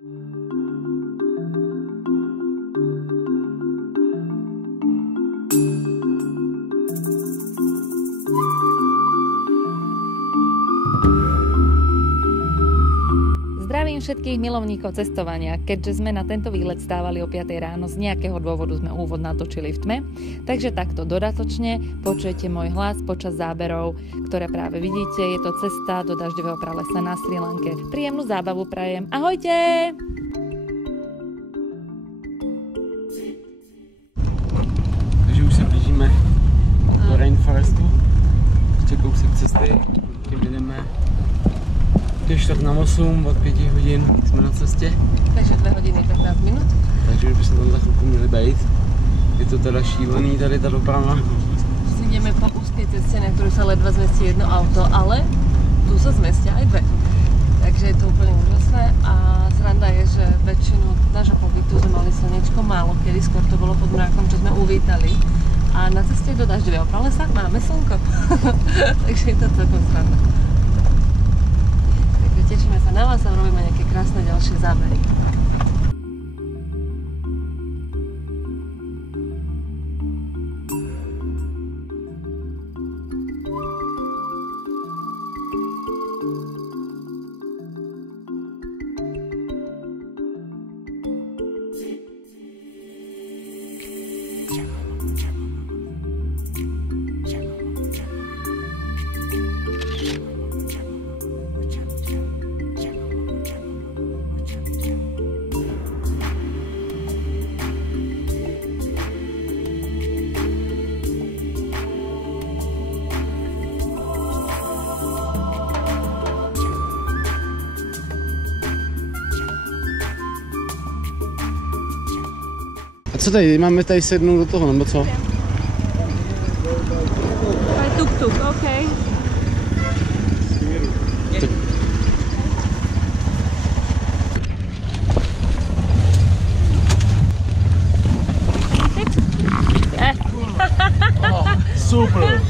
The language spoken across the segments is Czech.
Zdravím všetkých milovníkov cestovania. Keďže sme na tento výlet stávali o 5 ráno, z nejakého dôvodu sme úvod natočili v tme, takže takto dodatočne počujete môj hlas počas záberov, ktoré práve vidíte. Je to cesta do dažďového pralesa na Srí Lanke. Príjemnú zábavu prajem. Ahojte! Takže už se blížíme do Rainforestu. Ještě kousek cesty, tím jdeme 7:45 od 5 hodin jsme na cestě. Takže 2 hodiny 15 minut. Takže už bychom tam za chvilku měli být. Je to teda šílený tady ta doprava. Ideme po úzkej ceste, na ktorú sa ledva zmestí jedno auto, ale tu sa zmestia aj dve. Takže je to úplne úžasné a sranda je, že väčšinu nášho pobytu sme mali slnečko, málo kedy, skôr to bolo pod mrákom, čo sme uvítali. A na ceste do dažďového pralesa máme slnko. Takže je to celkom sranda. Takže tešíme sa na vás a robíme nejaké krásne ďalšie zábery. Co tady? Máme tady sednout do toho, nebo co? Aj tuk-tuk, OK. Super!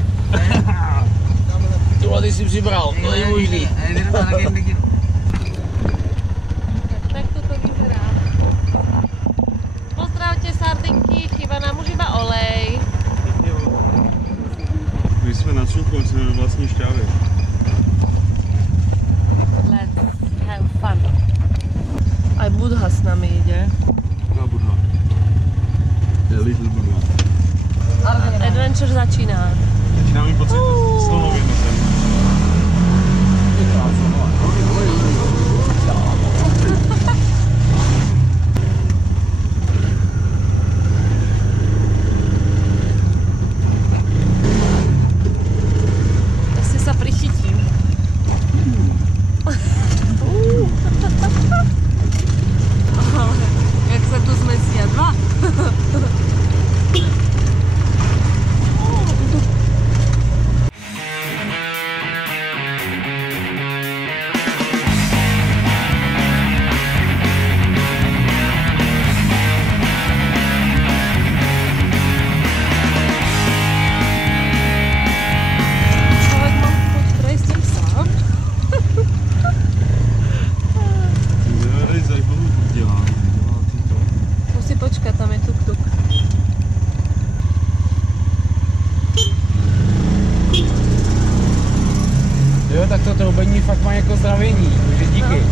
Tohle ty jsi přibral, to je možný. Tak toto vyzerá. Pozdravte sardinky, chýba nám už iba olej. My jsme na čuku, jsme ve vlastní šťávě. Let's have fun. Aj Budha s nami ide. Jaká Budha? Je Little Budha. Adventure začíná. Začíná mi pocit slonově na sem. Asi sa prichytím. Jak sa tu zmestia dva. Človek mal pod prejsť tým sám. Tady zajímavou dělá. Musí počkať, tam je tuk-tuk. Jo, tak to troubení fakt má jako zdravění, takže díky.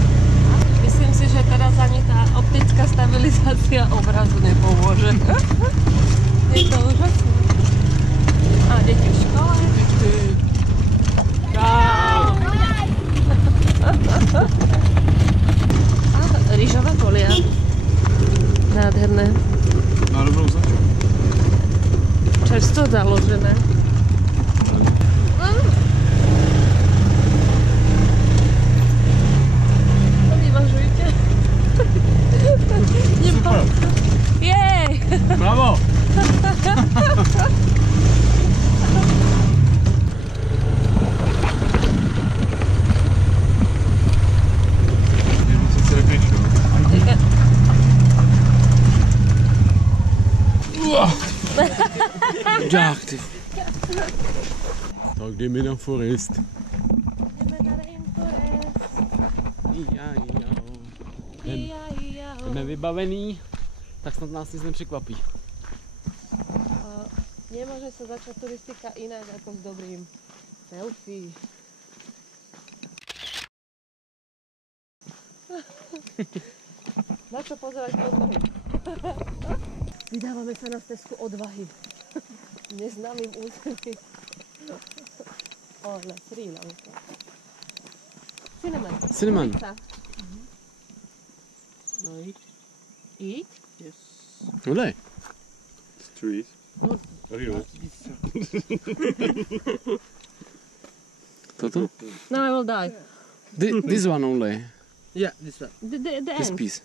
Myslím si, že teraz ani tá optická stabilizácia obrazu nepomôže. Je to úžasné. A deti v škole. A rýžové polia. Nádherné. Má dobrou začu. Čerstvo založené. Vyvažujte. Super. Jej! Bravo! Co si řekneš, jo? Džák, ty. Tak jdeme na forest. Jdeme na Rainforest. Ja. Jsme vybavený, tak snad nás nic nepřekvapí. Nemôže sa začať turistika inak ako s dobrým selfie. Na čo pozerať pod nohy? Vydávame sa na stezku odvahy. Neznámym území. Na Sri Lanka. Cinnamon. Cinnamon. No eat? Yes. Really? It's trees. Good. Real. Toto? No I will die. This one only. Yeah, this one. The This end. piece.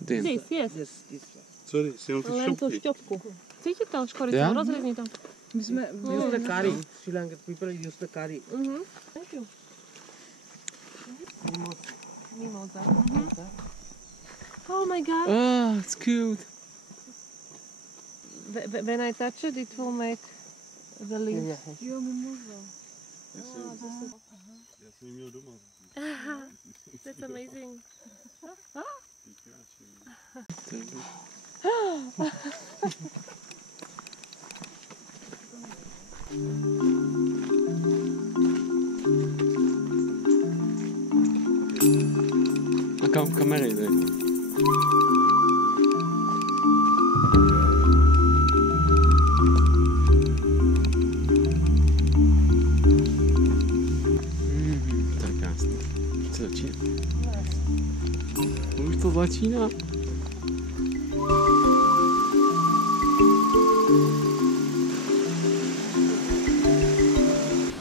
The end. This, yes. Yes, this one. Sorry, si jenom ty Len tú šťopky. šťopku. Cíti to, škoricu, Ja? rozrezni to. We use the curry. Sri Lankan people use the curry. Thank you. Mimosa. Oh my god. Oh, it's cute. When I touch it, it will make the leaves. Yeah. Já jsem ji měl doma. That's amazing. A kamery tady. To je krásné. Co začíná? Už to začíná.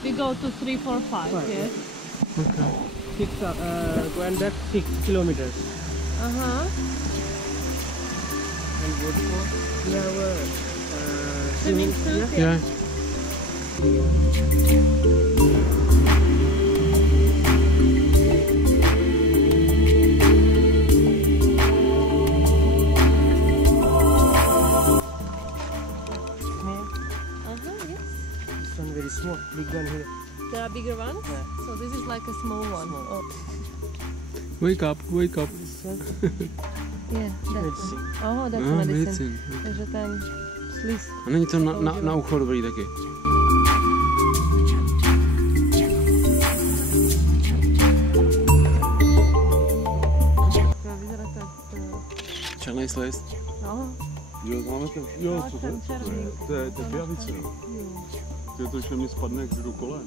We go to 3, 4, 5, yes? Okay. Going back 6 kilometers. Uh-huh. And what for? We have a Swimming suit, Yeah. Yes. This one very small, big one here. There are bigger ones? Yeah. So this is like a small one. Oh. Wake up, wake up. This one, Yeah, that's medicine. Oh, that's No, medicine. medicine. Takže ten sliz. A není to na ucho dobrý taky. Vyzerá tak... Černý sliz. No, Jo, máme ten. Jo, co to je? ten černý. To je pijavice. Ty to už na mě spadne, jak jdu do kole.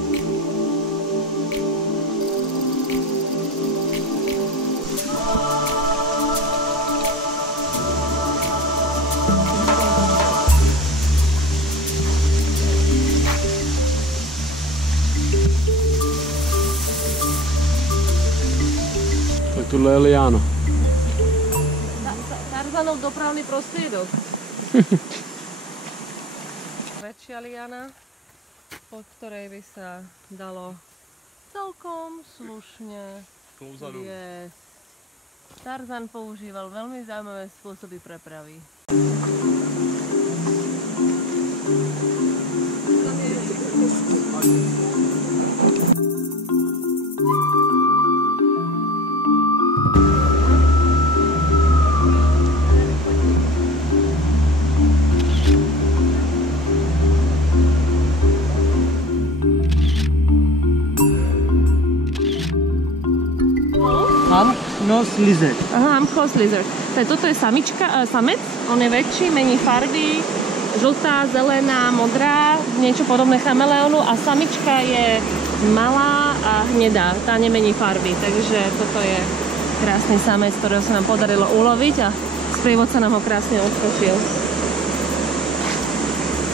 Tak tohle je liáno. Tarzanov dopravný prostriedok. Väčšia liana, pod ktorej by sa dalo celkom slušne jesť. Tarzan používal veľmi zaujímavé spôsoby prepravy. Hump-nose lizard. Aha, Hump-nose lizard. Toto je samec, on je väčší, mení farby, žltá, zelená, modrá, niečo podobné chameleónu a samička je malá a hnedá, tá nemení farby, takže toto je krásny samec, ktorého sa nám podarilo uloviť a sprievodca nám ho krásne odfotil.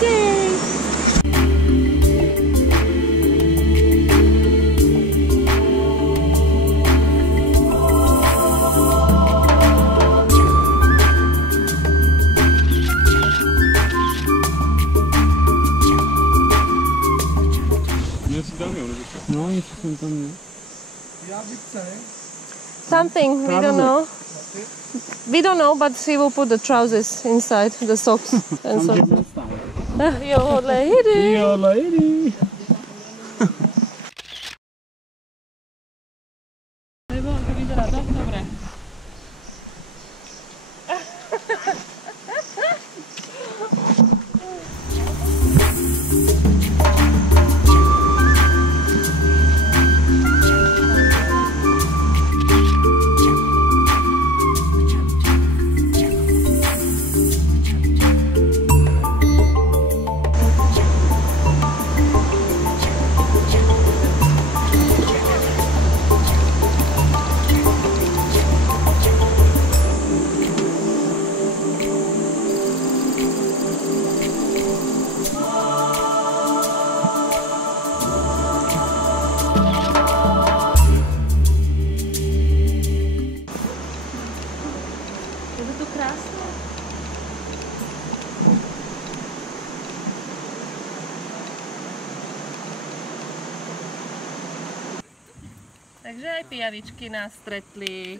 Jej! No, něco jsem tam měl. Something, we don't know. We don't know, but she will put the trousers inside, the socks. And so. Jo, lady! Jo, lady! Nebo to vyzerá dosť dobre. tu krásne. Takže aj pijavičky nás stretli.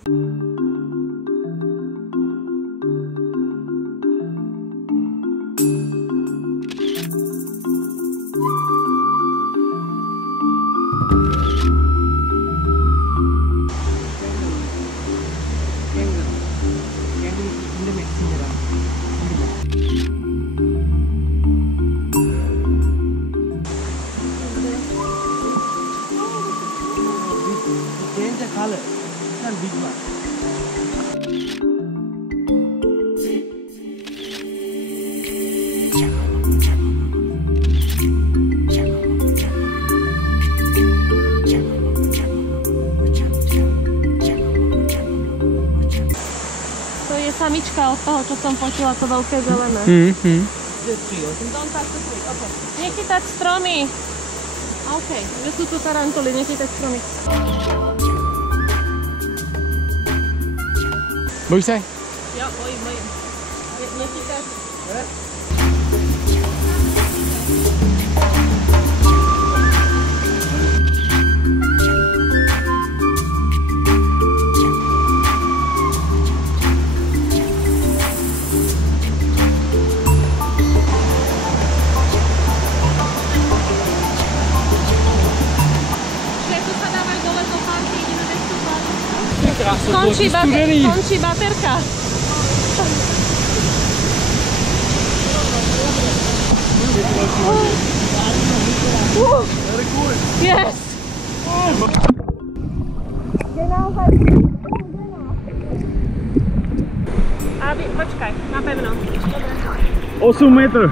Change the color. Not big one. To je samička od toho, čo som počula, to veľké zelené. Don't touch the tree, okay. Nechytať stromy. OK, že sú tu tarantuly, nechytať stromy. Bojíš se? Jo, bojím. Nechytať. Končí baterka. Yes. Aby, počkaj, napevno. 8 metrů.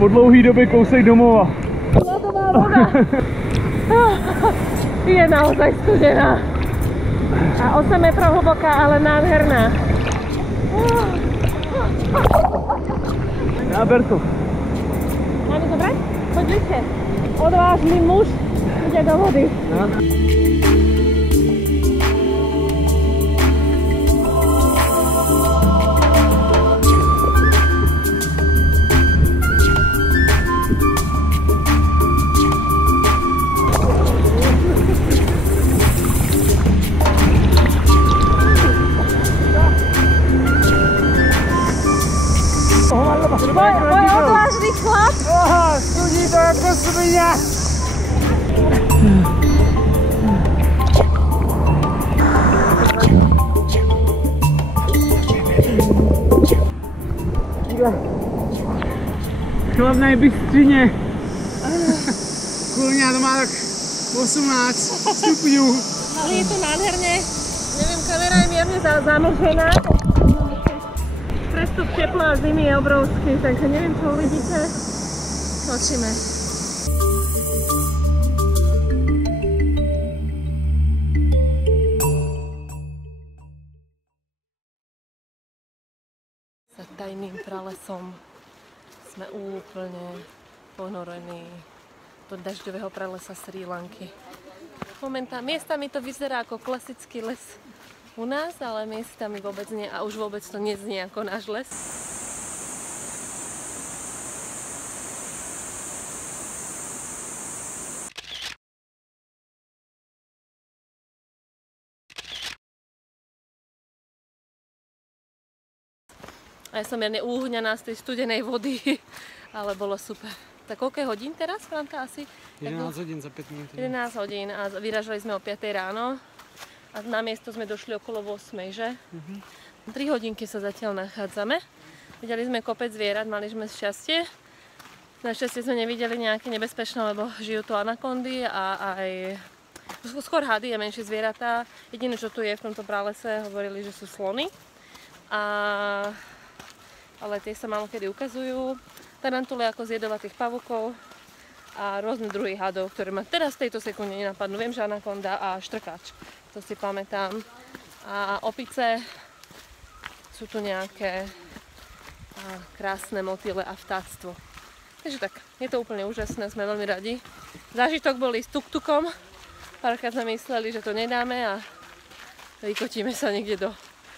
Po dlouhý době kousek domova. Ľadová voda. Je naozaj studená. A 8 metrov hlboká, ale nádherná. Náber to. Máme to brať? Poď bližšie. Odvážny muž ide do vody. Môj odvážny chlap. Studí to jako svině. Chlap na bystřině. Kůlňa to má tak 18 stupňů. Ale je to nádherne. Neviem, kamera je mierne zamlžená. Prestup tepla a zimy je obrovský, takže neviem, čo uvidíte. Točíme. Za tajným pralesom sme úplne ponorení do dažďového pralesa Srí Lanky. Miestami to vyzerá ako klasický les u nás, ale miestami vôbec nie a už vôbec to neznie ako náš les. A ja som mierne úhňaná z tej studenej vody, ale bolo super. Tak koľko hodín teraz, Franta, asi? 11 hodín za 5 minút. 11 hodín a vyražali sme o 5 ráno a na miesto sme došli okolo 8, že? 3 hodinky sa zatiaľ nachádzame. Videli sme kopec zvierat, mali sme šťastie. Našťastie sme nevideli nejaké nebezpečné, lebo žijú tu anakondy a aj skôr hady a menšie zvieratá. Jediné, čo tu je v tomto pralese, hovorili, že sú slony. Ale tie sa málo kedy ukazujú. Tarantuly ako z jedovatých pavúkov a rôzne druhy hadov, ktoré ma teraz v tejto sekunde nenapadnú. Viem, že anakonda a štrkač, to si pamätám. A opice, sú tu nejaké krásne motýle a vtáctvo. Takže tak, je to úplne úžasné, sme veľmi radi. Zážitok boli s tuk-tukom, párkrát sme mysleli, že to nedáme a vykotíme sa niekde do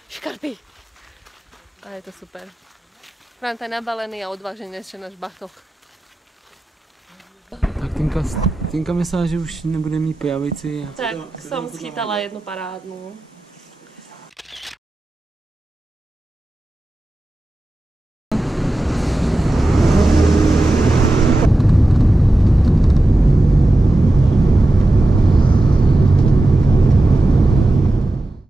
škarpy. A je to super. Franta je nabalený a odvážne nesie náš batoh. Tak Tinka myslela, že už nebude mít pojavici. Tak som schytala jednu parádnu.